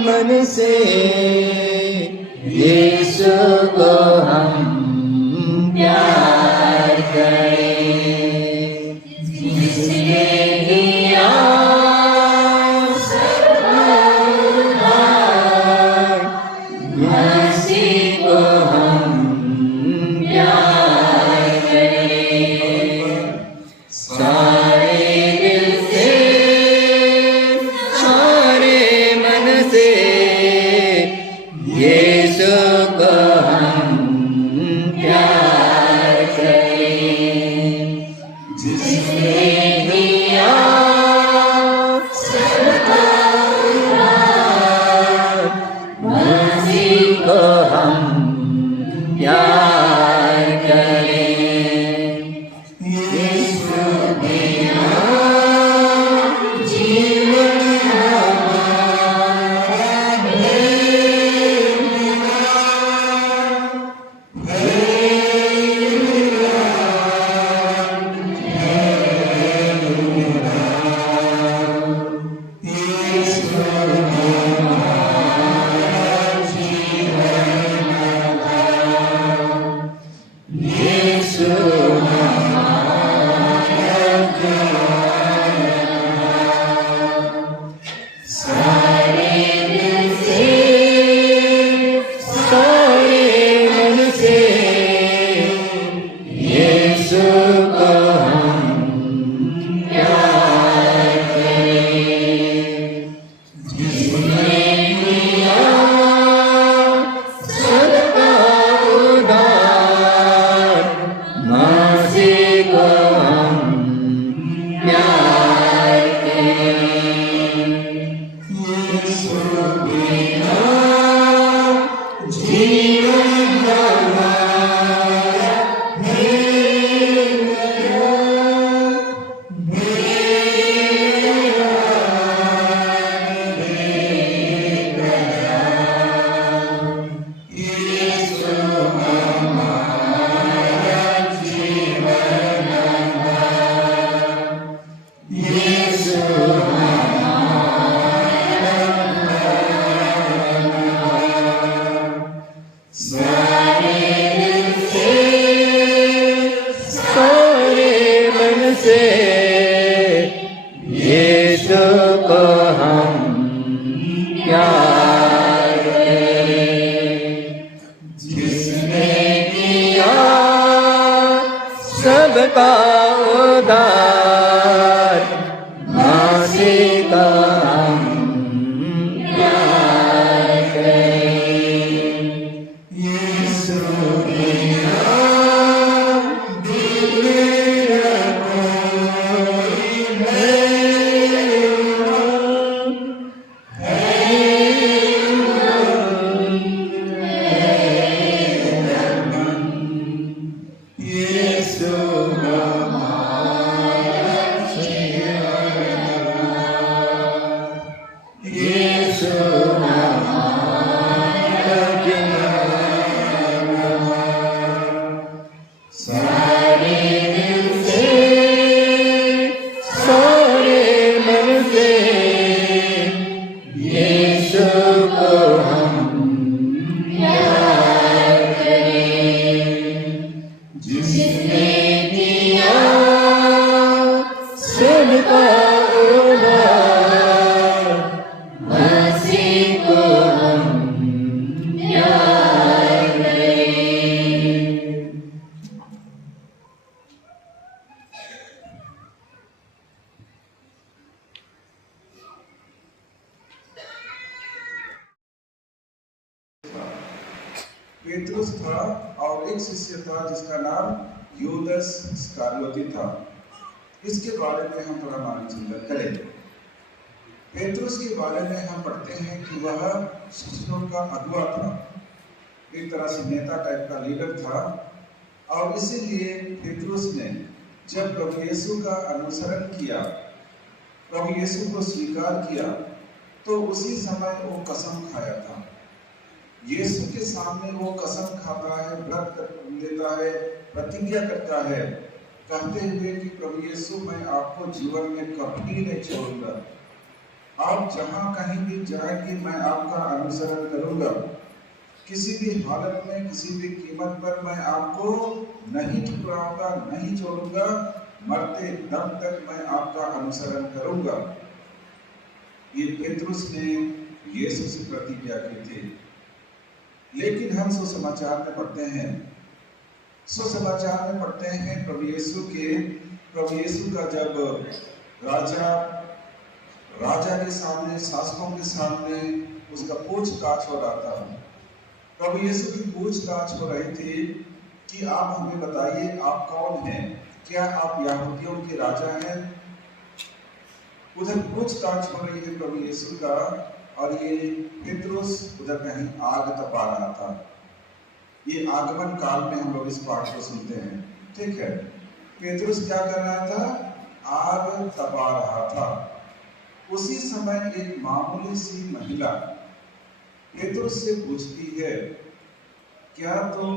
मन से यीशु को हम प्यार करें, जिसने दिया मसीह को हम प्यार करें, सारे दिल से सारे मन से यीशु को हम प्यार करें, जिसने दिया सबका उद्धार मसीह को हम प्यार करें, यीशु दिया जीवन सबका उद्धार मसीह का हम प्यार करें, यीशु दिया दिल रखो पेतरुस था और एक शिष्य था जिसका नाम यूदस इस्करियोती था। इसके बारे में हम थोड़ा मार्गदर्शन करें। पेट्रुस के बारे में हम पढ़ते हैं कि वह शिष्यों का अगुआ था, एक तरह से नेता टाइप का लीडर था। और इसीलिए पेट्रुस ने जब प्रभु यीशु का अनुसरण किया, प्रभु यीशु को स्वीकार किया, तो उसी समय वो कसम खाया था। यीशु के सामने वो कसम खाता है, व्रत लेता है, प्रतिज्ञा करता है, कहते हुए कि प्रभु यीशु मैं आपको जीवन में कभी नहीं छोड़ूंगा, आप जहां कहीं भी जाएंगे मैं आपका अनुसरण करूंगा, किसी भी हालत में किसी भी कीमत पर मैं आपको नहीं ठुकराऊंगा, नहीं छोड़ूंगा, मरते दम तक मैं आपका अनुसरण करूंगा। ये पेट्रुस ने यीशु से प्रतिज्ञा की थी। लेकिन हम सुसमाचार में पढ़ते हैं, सुसमाचार में पढ़ते हैं प्रभु यीशु का जब राजा के सामने, शासकों के सामने उसका पूछताछ हो रहा था। प्रभु यीशु की पूछताछ हो रही थी कि आप हमें बताइए आप कौन हैं, क्या आप यहूदियों के राजा हैं? उधर पूछताछ हो रही है प्रभु यीशु का, और ये पेट्रुस उधर कहीं आग तपा रहा था। ये आगमन काल में हम लोग इस पाठ को सुनते हैं, ठीक है। पेट्रुस क्या कर रहा था? आग तपा रहा था। उसी समय एक मामूली सी महिला पेट्रुस से पूछती है, क्या तुम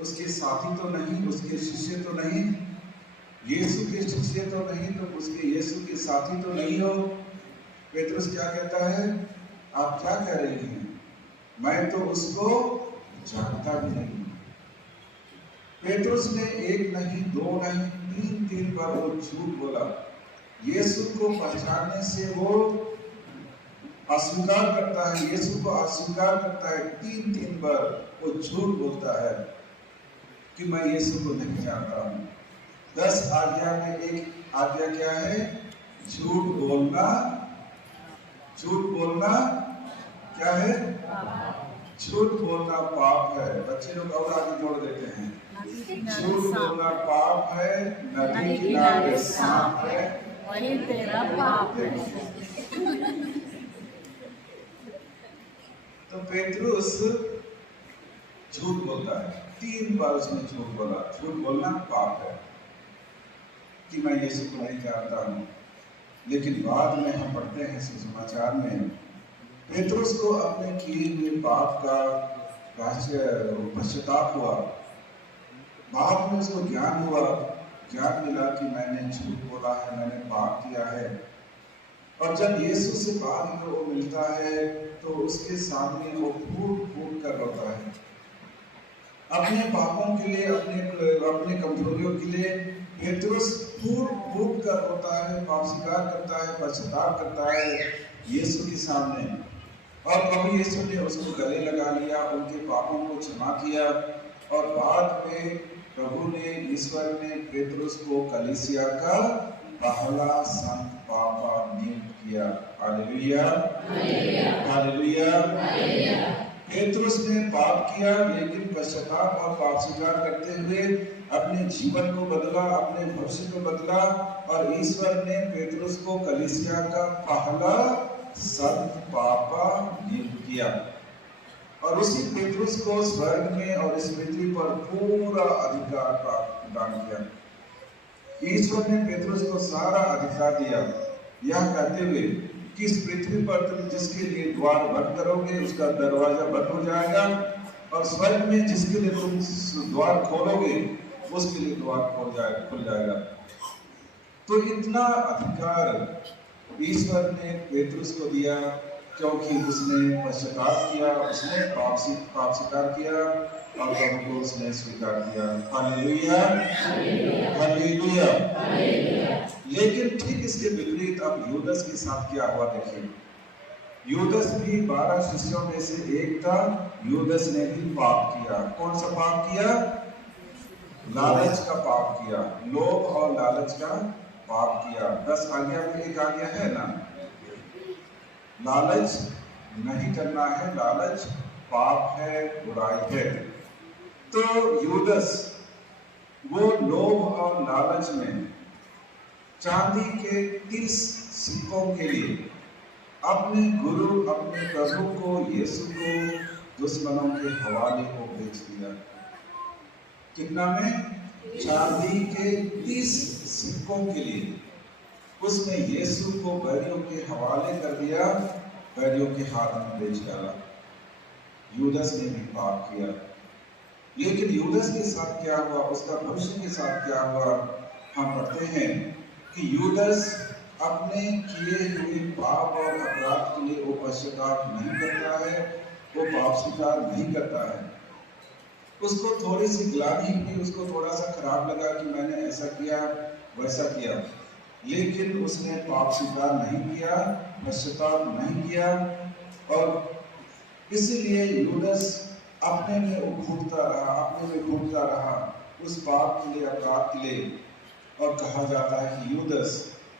उसके साथी तो नहीं, उसके शिष्य तो नहीं, यीशु के शिष्य तो नहीं, तुम उसके यीशु के साथी तो नहीं हो? पेट्रुस क्या कहता है? आप क्या कह रही हैं? मैं तो उसको जानता भी नहीं। पेट्रुस ने एक नहीं, दो नहीं, तीन बार वो झूठ बोला। यीशु को पहचानने से वो अस्वीकार करता है, यीशु को अस्वीकार करता है। तीन बार वो झूठ बोलता है कि मैं यीशु को नहीं जानता हूँ। 10 आज्ञा में एक आज्ञा क्या है? झूठ बोलना। झूठ बोलना क्या है? झूठ बोलना पाप है। बच्चे लोग और आगे जोड़ देते हैं, झूठ बोलना पाप है, नदी किनारे सांप है, वही तेरा पाप है। तो पेट्रुस झूठ बोलता है, 3 बार उसने झूठ बोला। झूठ बोलना पाप है कि मैं यीशु को नहीं जानता हूँ। लेकिन बाद में हम पढ़ते हैं सुसमाचार में, पेट्रुस को अपने किए हुए पाप का पश्चाताप हुआ। बाद में उसको ज्ञान हुआ, ज्ञान मिला कि मैंने झूठ बोला है, मैंने पाप किया है। और जब यीशु से बाद में वो मिलता है तो उसके सामने वो फूट कर रोता है, अपने पापों के लिए, अपने कमजोरियों के लिए। पेट्रुस फूट कर रोता है, पाप स्वीकार करता है, पश्चाताप करता है यीशु के सामने। और प्रभु यीशु ने उसको गले लगा लिया, उनके पापों को क्षमा किया। और बाद में प्रभु ने, ईश्वर ने पेट्रुस को कलीसिया का पहला संत पापा नियुक्त किया। Hallelujah, hallelujah. पेट्रुस ने पाप किया, लेकिन पश्चाताप और पाप स्वीकार करते हुए अपने जीवन को बदला, अपने भविष्य को बदला। और ईश्वर ने पेट्रुस को कलीसिया का पहला संत पापा नियुक्त किया। और उसी पेट्रुस को स्वर्ग में और इस पृथ्वी पर पूरा अधिकार प्रदान किया। ईश्वर ने पेट्रुस को सारा अधिकार दिया, यह कहते हुए कि इस पृथ्वी पर तुम जिसके लिए द्वार बंद करोगे उसका दरवाजा बंद हो जाएगा, और स्वर्ग में जिसके लिए तुम द्वार खोलोगे उसके लिए द्वार खुल जाएगा। तो इतना अधिकार ईश्वर ने पेट्रुस को दिया, क्योंकि उसने पश्चाताप किया, उसने पाप स्वीकार किया और प्रभु को उसने स्वीकार किया। Hallelujah, hallelujah. लेकिन ठीक इसके विपरीत अब यूदस के साथ क्या हुआ देखिए। यूदस भी 12 शिष्यों में से एक था। यूदस ने भी पाप किया। कौन सा पाप किया? लालच का पाप किया, लोभ और लालच का पाप किया। 10 आज्ञा में एक आज्ञा है ना, लालच नहीं करना है, लालच पाप है, बुराई है। तो यूदस वो लोभ और लालच में चांदी के 30 सिक्कों के लिए अपने गुरु, अपने प्रभु को, यीशु को दुश्मनों के हवाले को बेच दिया। कितना में? चांदी के 30 सिक्कों के लिए उसने यीशु को बैरियों के हवाले कर दिया, बैरियों के हाथ में बेच डाला। यूदस ने भी पाप किया, लेकिन यूदस के साथ क्या हुआ, उसका भविष्य के साथ क्या हुआ? हम पढ़ते हैं कि यूदस अपने किए हुए पाप और अपराध के लिए वो पश्चाताप नहीं करता है, वो पाप स्वीकार नहीं करता है। उसको थोड़ी सी ग्लानि हुई, उसको थोड़ा सा खराब लगा कि मैंने ऐसा किया वैसा किया, लेकिन उसने पाप स्वीकार नहीं किया, पश्चाताप नहीं किया। और इसीलिए यूदस अपने में घूमता रहा, अपने में घूमता रहा उस पाप के लिए, अपराध के लिए। और कहा जाता है कि यूदस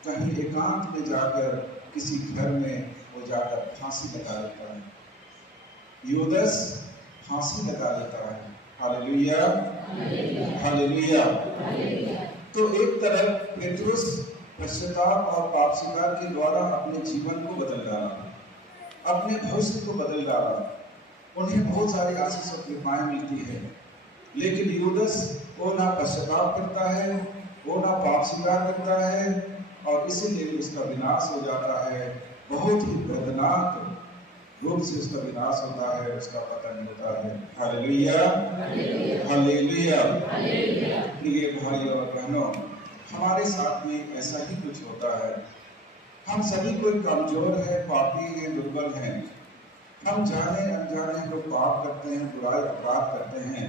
कहीं एकांत में जाकर किसी घर में वो जाकर फांसी लगा लेता है। यूदस फांसी लगा लेता है। Hallelujah, hallelujah. तो एक तरफ पेट्रुस पश्चाताप और पाप स्वीकार के द्वारा अपने जीवन को बदल डाला, अपने भविष्य को बदल डाला, उन्हें बहुत सारी आशीष और कृपाएं मिलती है। लेकिन यूदस वो ना पश्चाताप करता है, वो ना पाप स्वीकार करता है, और इसीलिए उसका विनाश हो जाता है। बहुत ही वेदनाक रूप से उसका विनाश होता है, उसका पतन होता है। Hallelujah, hallelujah. प्रिय भाई और बहनों, हमारे साथ में ऐसा ही कुछ होता है। हम सभी कोई कमजोर है, पापी हैं, दुर्बल हैं। हम जाने अनजाने हम लोग पाप करते हैं, बुराई अपराध करते हैं,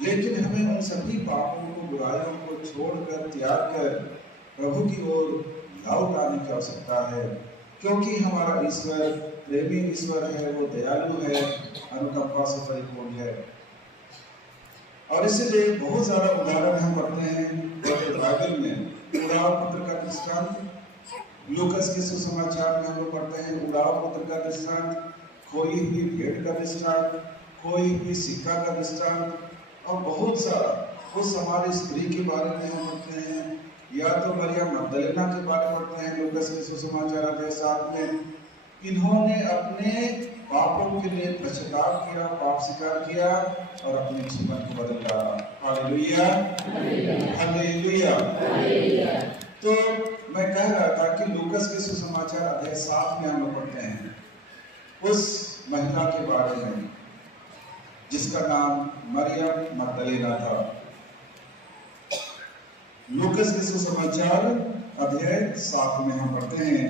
लेकिन हमें उन सभी पापों को, बुराइयों को छोड़कर, त्याग कर प्रभु की ओर लौट आने की आवश्यकता है। क्योंकि हमारा ईश्वर प्रेमी ईश्वर है, वो दयालु है, अनुकंपा से परिपूर्ण है। और इसलिए बहुत सारा उदाहरण हम पढ़ते हैं बाइबल में। उड़ाव पुत्र का दृष्टांत, लूकस के सुसमाचार में हम लोग पढ़ते हैं उड़ाव पुत्र का दृष्टांत, खोई हुई भेंट का दृष्टांत, खोई हुई सिक्का का दृष्टांत, और बहुत सारा उस हमारी स्त्री के बारे में हम पढ़ते हैं, या तो मरियम मगदलेना के बारे में पढ़ते हैं लूकस के सुसमाचार अध्याय 7 में। इन्होंने अपने पापों के लिए पश्चाताप किया, पाप स्वीकार किया और अपने जीवन को बदल डाला। Hallelujah, hallelujah. तो मैं कह रहा था कि लूकस के सुसमाचार अध्याय 7 में हम लोग पढ़ते हैं उस महिला के बारे में जिसका नाम मरियम मगदलेना था। लूकस के सुसमाचार अध्याय 7 में हम पढ़ते हैं।